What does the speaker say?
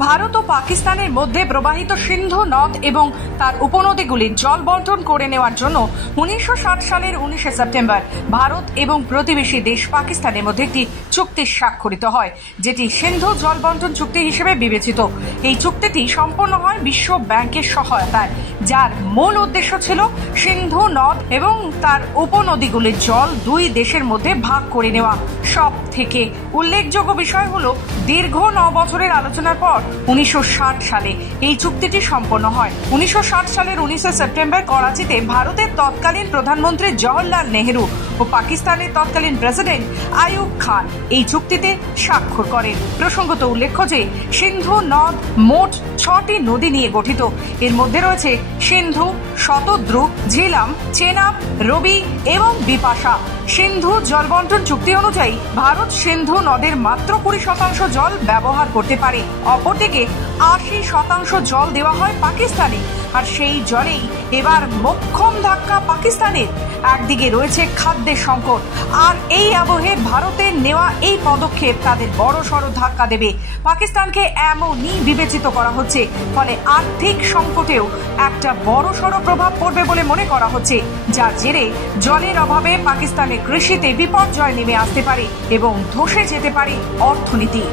ভারত ও পাকিস্তানের মধ্যে প্রবাহিত সিন্ধু নদ এবং তার উপনদীগুলির জল বন্টন করে নেওয়ার জন্য 1960 সালের 19 সেপ্টেম্বর ভারত এবং প্রতিবেশী দেশ পাকিস্তানের মধ্যে একটি চুক্তি স্বাক্ষরিত হয়, যেটি সিন্ধু জল বন্টন চুক্তি হিসেবে বিবেচিত। এই চুক্তিটি সম্পন্ন হয় বিশ্ব ব্যাংকের সহায়তায়, যার মূল উদ্দেশ্য ছিল সিন্ধু নদ এবং তার উপনদীগুলির জল দুই দেশের মধ্যে ভাগ করে নেওয়া। সব থেকে উল্লেখযোগ্য বিষয় হলো দীর্ঘ 9 বছরের আলোচনার পর 1960 সালে এই চুক্তিটি সম্পন্ন হয়। 1960 সালের 19 সেপ্টেম্বর করাচিতে ভারতের তৎকালীন প্রধানমন্ত্রী জওহরলাল নেহেরু ও পাকিস্তানের তৎকালীন প্রেসিডেন্ট আইয়ুব খান এই চুক্তিতে স্বাক্ষর করেন। প্রসঙ্গত উল্লেখ্য যে সিন্ধু নদ মোট 6টি নদী নিয়ে গঠিত। এর মধ্যে রয়েছে সিন্ধু, শতদ্রু, ঝিলাম, চেনাব, রবি এবং বিপাশা। সিন্ধু জল বন্টন চুক্তি অনুযায়ী ভারত সিন্ধু নদের মাত্র 20% জল ব্যবহার করতে পারে, অপরদিকে 80% জল দেওয়া হয় পাকিস্তানে। আর সেই জলেই এবার মোক্ষম ধাক্কা পাকিস্তানের। একদিকে রয়েছে খাদ্যের সংকট, আর এই আবহে ভারতের নেওয়া এই পদক্ষেপ তাদের বড়সড় ধাক্কা দেবে। পাকিস্তানকে এমনই বিবেচিত করা হচ্ছে, ফলে আর্থিক সংকটেও একটা বড়সড় প্রভাব পড়বে বলে মনে করা হচ্ছে, যার জেরে জলের অভাবে পাকিস্তানের কৃষিতে বিপর্যয় নেমে আসতে পারে এবং ধসে যেতে পারে অর্থনীতি।